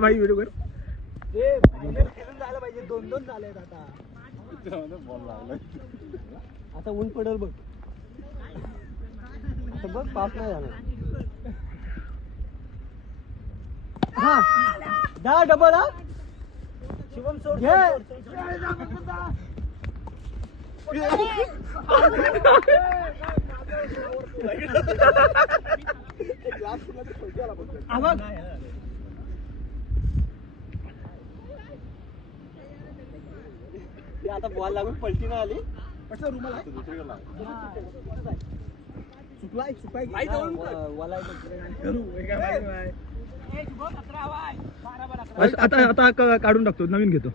भाई व्हिडिओ कर. खेळून झालं पाहिजे. 2-2 झालेत आता. बॉल लागलाय आता ऊन पडेल बघ. आता बघ पास नाही झाला. हा दा डबल. हा शिवम सोड घे. आता बॉल लागून पलटी नाही आली. रुमाल चुकलाय चुकाय आता आता काढून टाकतो. नवीन घेतो.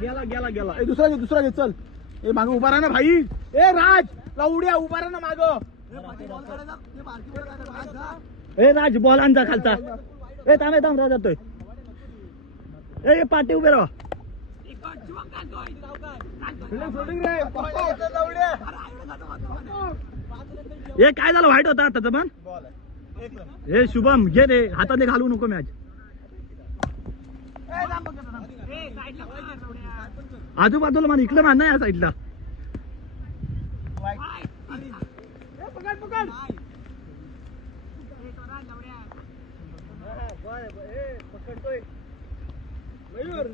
गेला गेला गेला. दुसरा घे चल. ए माग उभा राहा ना भाई. ए राज लावड्या उभा राहा ना माग. ए राज बॉल आणजा खालचा. ए थांब राज जातोय. ए पाटे उभे राहा. ए काय झालं वाईट होता आता पण. ए शुभम घे रे हाताने घालू नको मॅच. आजूबाजूला मान इकडे मान ना या साईडला.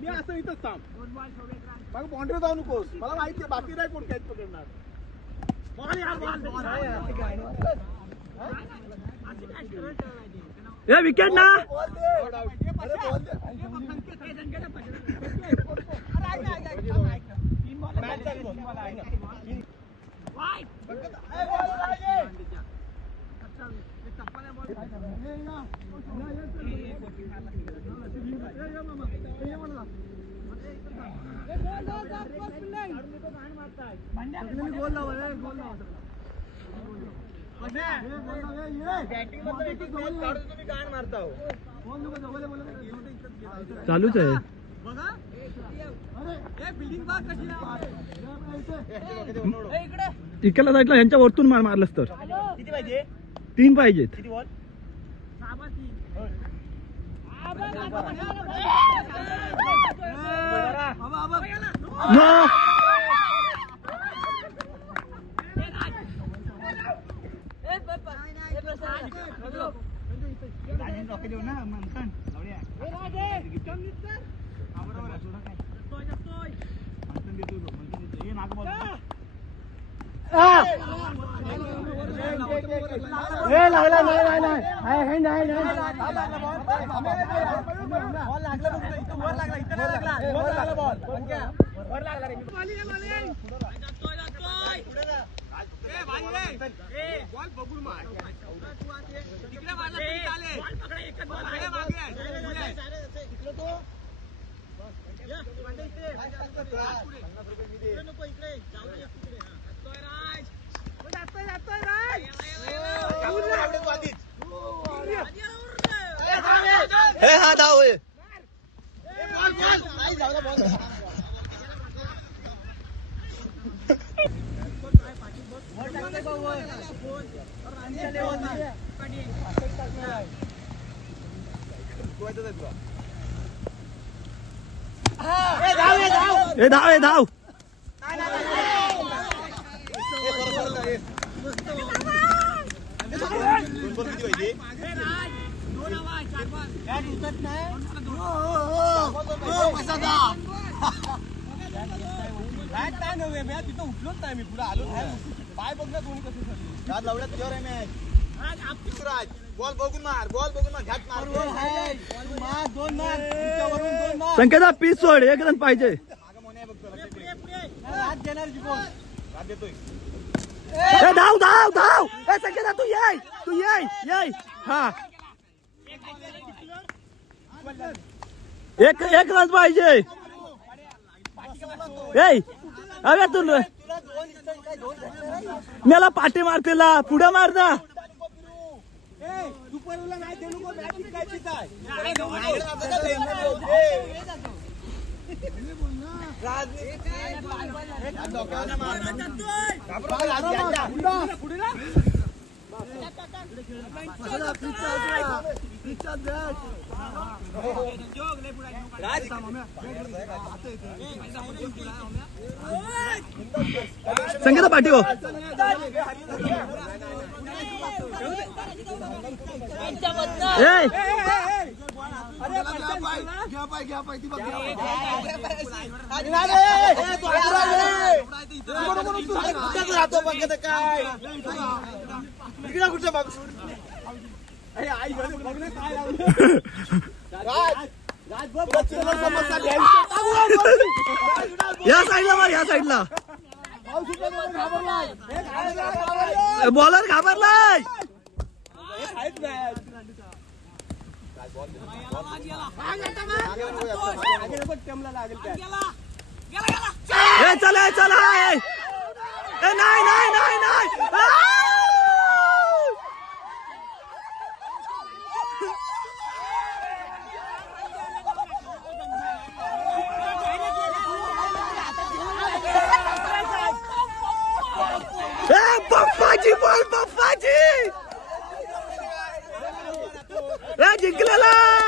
मी असं इथंच थांब. मग बाउंड्री जाऊ नकोस. मला माहिती आहे बाकी नाही कोण कॅच पकडणार. ए विकेट ना. चालूच आहे. इकडला साईडला ह्यांच्या वरतून मारलंस तर. किती पाहिजे? 3 पाहिजेत. किती बॉल? हा धाव आहे. धाव तिथं उठलोच नाही मी. पुढे आलो पाय बघ ना दोन्ही कसं लावल्यात जोर आहे मॅच. बॉल बघून मार. घाट मार. संकेता पीस सोड. एक रन पाहिजे. धाव संकेता तू ये. हा एक रन पाहिजे. अगं तू मला पाठी मारतेला पुढे मार ना. दुपारीला नाही ते नको मॅच जिंकायचीच आहे. संगीता पाठी हो. या साईडला मार, या साईडला. बॉलर घाबरलाय. चला चला. नाही नाही नाही नाही. पप्पाजी बोल, पप्पाजी जिंकलेला.